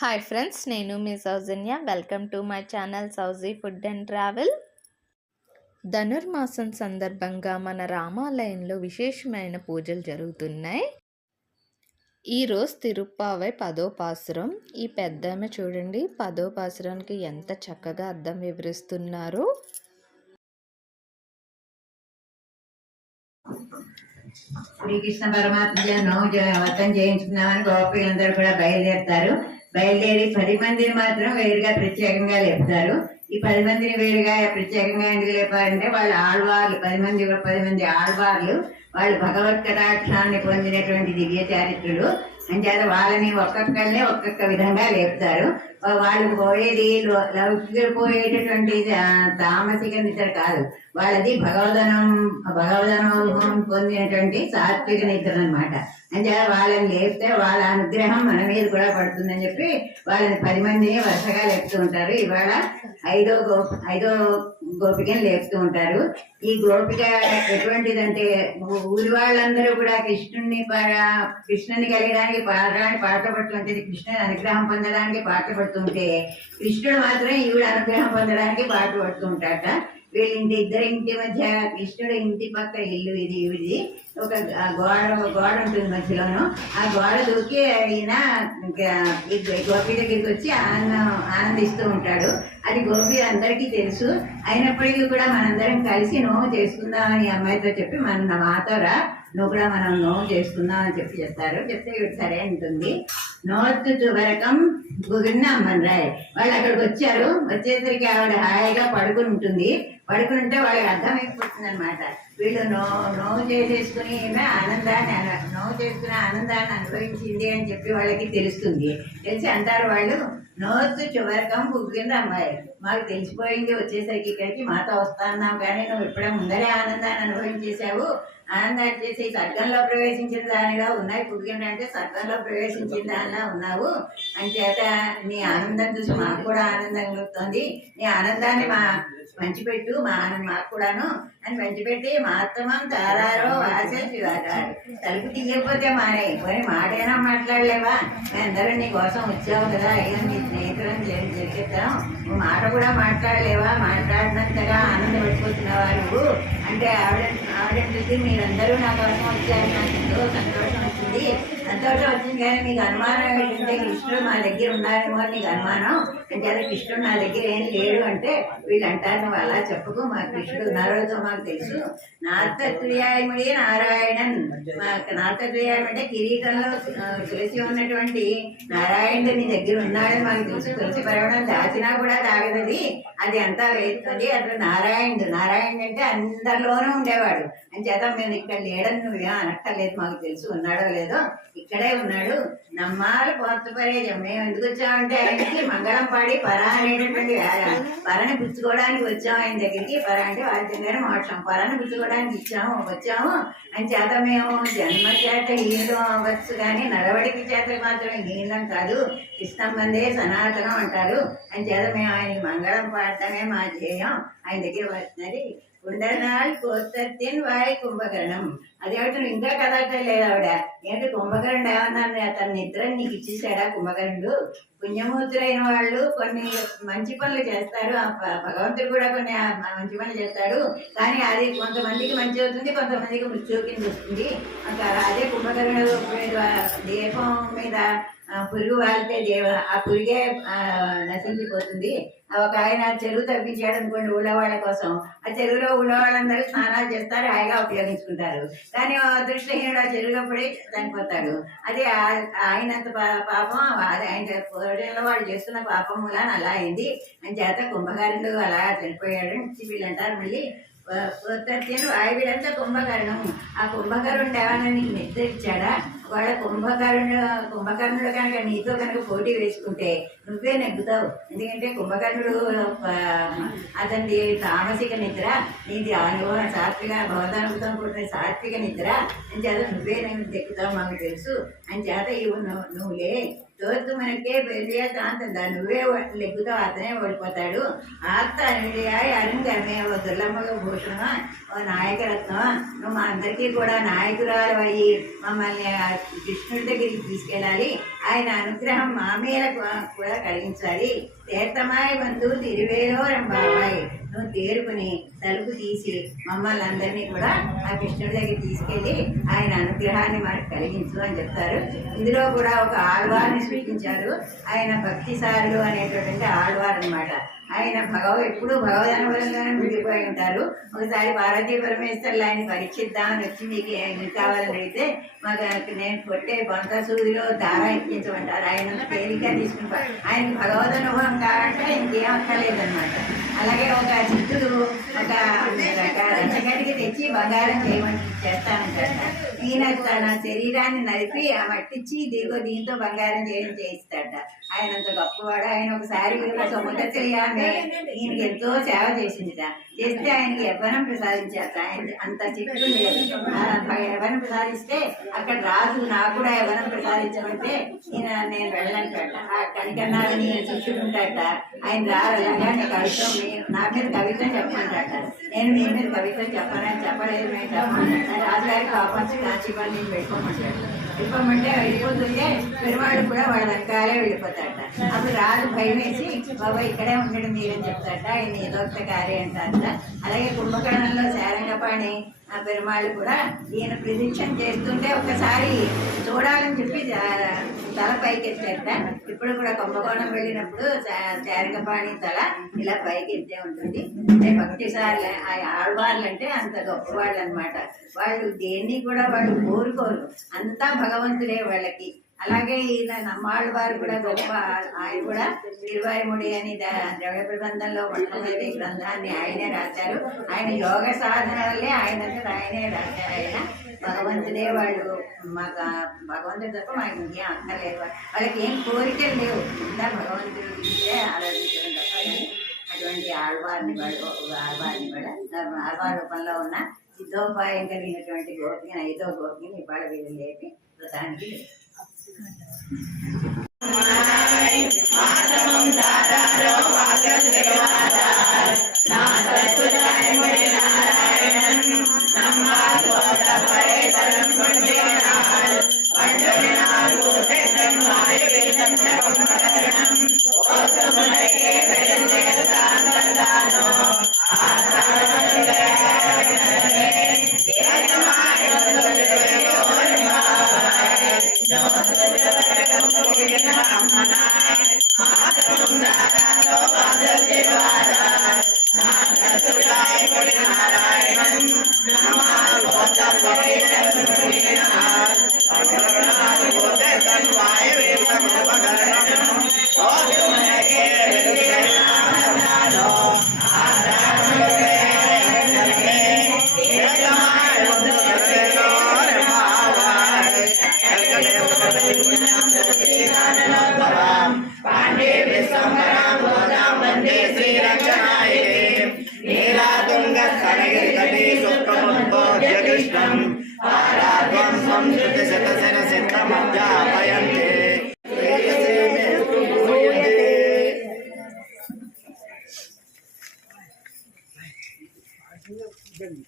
Hi friends, నేను మీ Soujanya. Welcome to my channel Souji food and travel. ధనుర్మాసం సందర్భంగా మన రామాలయంలో విశేషమైన పూజలు జరుగుతున్నాయి. ఈరోజు తిరుప్పావై 10వ పాసురం. ఈ పెద్దామె చూడండి, 10వ పాసురానికి ఎంత చక్కగా అర్థం వివరిస్తున్నారు. శ్రీకృష్ణ పరమాత్మ వ్రతం చేయించుకున్నామని గోపికలందరూ కూడా బయలుదేరుతారు. బయలుదేరి 10 మందిని మాత్రం వేరుగా ప్రత్యేకంగా లేపుతారు. ఈ 10 మందిని వేరుగా ప్రత్యేకంగా ఎందుకు లేపారంటే వాళ్ళ ఆళ్వార్లు 10 మంది ఆళ్వార్లు, వాళ్ళు భగవత్ కటాక్షాన్ని పొందినటువంటి దివ్య చారిత్రులు. అంచేత వాళ్ళని ఒక్కొక్కరినే ఒక్కొక్క విధంగా లేపుతారు. వాళ్ళు పోయేది లౌకికులు పోయేటటువంటి తామసిక నిద్ర కాదు, వాళ్ళది భగవదనుభవం పొందినటువంటి సాత్విక నిద్ర అనమాట. అంచేత వాళ్ళని లేపితే వాళ్ళ అనుగ్రహం మన మీద కూడా పడుతుందని చెప్పి వాళ్ళని 10 మందిని వరుసగా లేపుతూ ఉంటారు. ఇవాళ ఐదో గోపికని లేపుతూ ఉంటారు. ఈ గోపిక ఎటువంటిదంటే, ఊరి వాళ్ళందరూ కూడా కృష్ణుని కలిగడానికి పాటలు పడుతుంటది, కృష్ణుని అనుగ్రహం పొందడానికి పాటలు పడుతుంటే, కృష్ణుడు మాత్రం ఈవిడ అనుగ్రహం పొందడానికి పాటలు పడుతూ ఉంటాట. ఇద్దరి ఇంటి మధ్య, కృష్ణుడు ఇంటి పక్క ఇల్లు ఇది ఒక గోడ ఉంటుంది మధ్యలోను. ఆ గోడ దూకి ఈయన గోపి దగ్గరికి వచ్చి ఆనందిస్తూ ఉంటాడు. అది గోపి అందరికీ తెలుసు. అయినప్పటికీ కూడా మనందరం కలిసి నోము చేసుకుందాం అని అమ్మాయితో చెప్పి మాతోరా నువ్వు కూడా మనం నోము చేసుకుందాం అని చెప్తారు. చెప్తే సరే ఉంటుంది. నోర్తు చువరకం గుగిన్నమ్మన్రాయ్. వాళ్ళు అక్కడికి వచ్చారు. వచ్చేసరికి ఆవిడ హాయిగా పడుకుని ఉంటుంది. పడుకుని ఉంటే వాళ్ళకి అర్థమైపోతుంది అనమాట, వీళ్ళు నోవు చేసేసుకుని నోవు చేసుకుని ఆనందాన్ని అనుభవించింది అని చెప్పి వాళ్ళకి తెలుస్తుంది. తెలిసి అంటారు వాళ్ళు, నోర్తు చివరకం పుగ్గిన అమ్మాయి, మాకు తెలిసిపోయింది వచ్చేసరికి ఇక్కడికి మాతో వస్తున్నాం, కానీ నువ్వు ఇప్పుడే ముందరే ఆనందాన్ని అనుభవించేసావు. ఆనందాన్ని చేసి స్వర్గంలో ప్రవేశించిన దానిలా ఉన్నాయి. పుగ్గిన అంటే స్వర్గంలో ప్రవేశించిన దానిలా ఉన్నావు. అంచేత నీ ఆనందం చూసి మాకు కూడా ఆనందం కలుగుతుంది. నీ ఆనందాన్ని పంచిపెట్టు మాకు కూడాను అని పంచిపెట్టి మాత్రమం తారారో ఆశించి తలుపు తీయకపోతే పోయి మాటైనా మాట్లాడలేవా? మేమందరూ నీ కోసం వచ్చావు కదా, అయ్యో నీ స్నేహితులను జరిగిస్తాం, నువ్వు మాట కూడా మాట్లాడలేవా? మాట్లాడినంతగా ఆనందపడిపోతున్నావా నువ్వు అంటే ఆవిడ చూసి మీరందరూ నా కోసం వచ్చారు, నాకు ఎంతో సంతోషం వచ్చింది. సంతోషం వచ్చింది కానీ నీకు అనుమానం ఏంటంటే కృష్ణుడు మా దగ్గర ఉన్నారేమో నీకు అనుమానం. అంటే కృష్ణుడు నా దగ్గర ఏం లేడు అంటే వీళ్ళు అంటారు, నువ్వు అలా చెప్పుకు, మా కృష్ణుడు ఉన్నారో మాకు తెలుసు. నార్తత్రియాయముడి నారాయణన్. నార్తత్రియాయం అంటే కిరీటంలో తులసి ఉన్నటువంటి నారాయణుడు నీ దగ్గర ఉన్నాడని మాకు తెలుసు. తులసి పరవడం దాచినా కూడా తాగదది, అది అంతా వేస్తుంది. అట్లా నారాయణుడు అంటే అందరిలోనూ ఉండేవాడు. అని చేత మేము ఇక్కడ లేడని నువ్వే అనక్కర్లేదు, మాకు తెలుసు ఉన్నాడో లేదో, ఇక్కడే ఉన్నాడు. నమ్మాలు పోర్తపరేజం. మేము ఎందుకు వచ్చామంటే ఆయనకి మంగళం పాడి పరా అనేటటువంటి పరని పుచ్చుకోవడానికి వచ్చాము ఆయన దగ్గరికి. పర అంటే వాళ్ళ దగ్గర మోక్షం, పరని పుచ్చుకోవడానికి వచ్చాము. అని చేత మేము జన్మ చేత హీనం అవ్వచ్చు కానీ నడవడికి చేత మాత్రం హీనం కాదు. కృష్ణమ్మందే సనాతనం అంటారు. అని చేత మేము ఆయనకి మంగళం పాడటమే మా ధ్యేయం. ఆయన దగ్గర వస్తున్నది ఉండనాల్ కోస్తత్యన్ వాయి కుంభకర్ణం. అదేమిటి నువ్వు ఇంకా కదలటలేదు ఆవిడ. ఏంటి కుంభకర్ణుడు ఏమన్నా తన నిద్రని నీకు ఇచ్చేసాడా? కుంభకర్ణుడు పుణ్యమూర్తులైన వాళ్ళు కొన్ని మంచి పనులు చేస్తారు, భగవంతుడు కూడా కొన్ని మంచి పనులు చేస్తాడు. కానీ అది కొంతమందికి మంచి అవుతుంది, కొంతమందికి మృత్యు కింద వస్తుంది. అదే కుంభకర్ణుడు దీపం మీద పురుగు వాలితే ఆ పురుగే నశించిపోతుంది. ఒక ఆయన చెరువు తప్పించాడు అనుకోండి ఊళ్ళో వాళ్ళ కోసం. ఆ చెరువులో ఊళ్ళో వాళ్ళందరూ స్నానాలు చేస్తారు, హాయిగా ఉపయోగించుకుంటారు. కానీ దృష్టిహీనుడు ఆ చెరువులో పడి చనిపోతాడు. అదే ఆయనంత పాపం అది ఆయన పూర్వంలో వాడు చేస్తున్న పాపం మూలాన్ని అలా అయింది. అని చేత కుంభకర్ణుడు అలా చనిపోయాడు. వీళ్ళంటారు మళ్ళీ ఉత్పత్తిని వాయువులంతా కుంభకర్ణం. ఆ కుంభకర్ణుడు ఏమైనా నీకు నిద్ర ఇచ్చాడా? వాళ్ళ కుంభకర్ణుడు కనుక నీతో కనుక పోటీ వేసుకుంటే నువ్వే నెగ్గుతావు. ఎందుకంటే కుంభకర్ణుడు అతని తామసిక నిద్ర, నీది అనుభవం సాత్విక భవదానుభూతం పుట్టిన సాత్విక నిద్ర. అని చేత నువ్వే నెగ్గుతావు మాకు తెలుసు. అని చేత నువ్వులే తోర్తు మనకే పెళ్ళియ కాంతందా, నువ్వే లెగ్గుతావు, అతనే ఓడిపోతాడు. ఆర్త అనుయాయి అరుంగమే, ఓ దుర్లమ్మగా భూషణమా, ఓ నాయకరత్నమా, నువ్వు మా అందరికీ కూడా నాయకురాలు అయ్యి మమ్మల్ని కృష్ణుడి దగ్గరికి తీసుకెళ్ళాలి. ఆయన అనుగ్రహం మా మీద కూడా కలిగించాలి. తీర్థమాయి బంధు తిరువేలో రంబాబాయి, నువ్వు తేరుకుని తలుపు తీసి మమ్మల్ని అందరినీ కూడా ఆ కృష్ణుడి దగ్గర తీసుకెళ్ళి ఆయన అనుగ్రహాన్ని మనకు కలిగించు అని చెప్తారు. ఇందులో కూడా ఒక ఆళ్వారిని సృష్టించారు. ఆయన భక్తిసారులు అనేటటువంటి ఆళ్వారు అనమాట. ఆయన ఎప్పుడు భగవద్ అనుభవంగానే ముగిపోయి ఉంటారు. ఒకసారి పార్వతీ పరమేశ్వర్లు ఆయన పరీక్షిద్దామని వచ్చి మీకు ఏం కావాలని అడిగితే మాకు నేను కొట్టే బొంత సూదిలో దారా ఎక్కించమంటారు. ఆయన తేలిక తీసుకుంటారు. ఆయన భగవద్ అనుభవం కావాలంటే ఇంకేం అక్కర్లేదన్నమాట. అలాగే ఒక చిత్తుడు ఒక రచగడికి తెచ్చి బంగారం చేయమని చేస్తానంటారు. ఈయన తన శరీరాన్ని నలిపి ఆ మట్టిచ్చి దీంతో బంగారం చేయిస్తాడట. ఆయన అంత గొప్పవాడు. ఆయన ఒకసారి ఒక ముద్దలి ఆమె ఈయనకి ఎంతో సేవ చేసిందిట. చేస్తే ఆయనకి యవ్వనం ప్రసాదించారట. ఆయన అంత చిత్తుడు లేదు. యవ్వనం ప్రసాదిస్తే అక్కడ రాజు నాకు కూడా యవ్వనం ప్రసాదించమంటే ఈయన నేను వెళ్ళంటాట. ఆ కనికన్నారని శిష్యుడు ఉంటాడట. ఆయన రాలేదా నీ కవిత్వం నా మీద కవిత్వం చెప్పమంటాట. నేను మీ మీద కవిత్వం చెప్పలేదు రాజుగారికి కాపాల్సి కాచి పని నేను పెట్టుకోమంటాడు. వెళ్ళిపోమంటే వెళ్ళిపోతుంటే పెరుమాడు కూడా వాళ్ళ వెనకాలే వెళ్ళిపోతాడట. అప్పుడు రాజు భయం వేసి బాబా ఇక్కడే ఉండడం మీరని చెప్తాడట. ఆయన ఏదోక్త కార్యం అంటారట. అలాగే కుంభకర్ణంలో శారంగపాణి ఆ పెరుమాళ్ళు కూడా ఈయన ప్రదక్షిణ చేస్తుంటే ఒకసారి చూడాలని చెప్పి తల పైకి ఎత్తారట. ఇప్పుడు కూడా కుంభకోణం వెళ్ళినప్పుడు శారంగపాణి తల ఇలా పైకి ఎత్తే ఉంటుంది. అంటే భక్తిసార్లు ఆళ్వార్లు అంటే అంత గొప్పవాళ్ళు అనమాట. వాళ్ళు దేన్ని కూడా వాళ్ళు కోరుకోరు, అంతా భగవంతుడే వాళ్ళకి. అలాగే ఈయన నమ్మాళ్ళవారు కూడా గొప్ప. ఆయన కూడా తిరువాయిముడి అని ద్రవిడ ప్రబంధంలో మొట్టమొదటి గ్రంథాన్ని ఆయనే రాశారు. ఆయన యోగ సాధన వల్లే ఆయనే రాశారు. ఆయన భగవంతుడే. వాళ్ళు మాకు భగవంతుడి తప్ప మాకు ఇంకేం అక్కర్లేదు. వాళ్ళకి ఏం కోరికలు లేవు, అంతా భగవంతుడు తింటే ఆలోచించడం తప్ప. అటువంటి ఆళ్వారిని కూడా ఆళ్వారి రూపంలో ఉన్న సిద్ధోపాయం కలిగినటువంటి గోపిని 5వ గోపిని ఇవాళ వీళ్ళు లేపి వ్రతానికి సంస్కృతి శతశర సిద్ధ మధ్య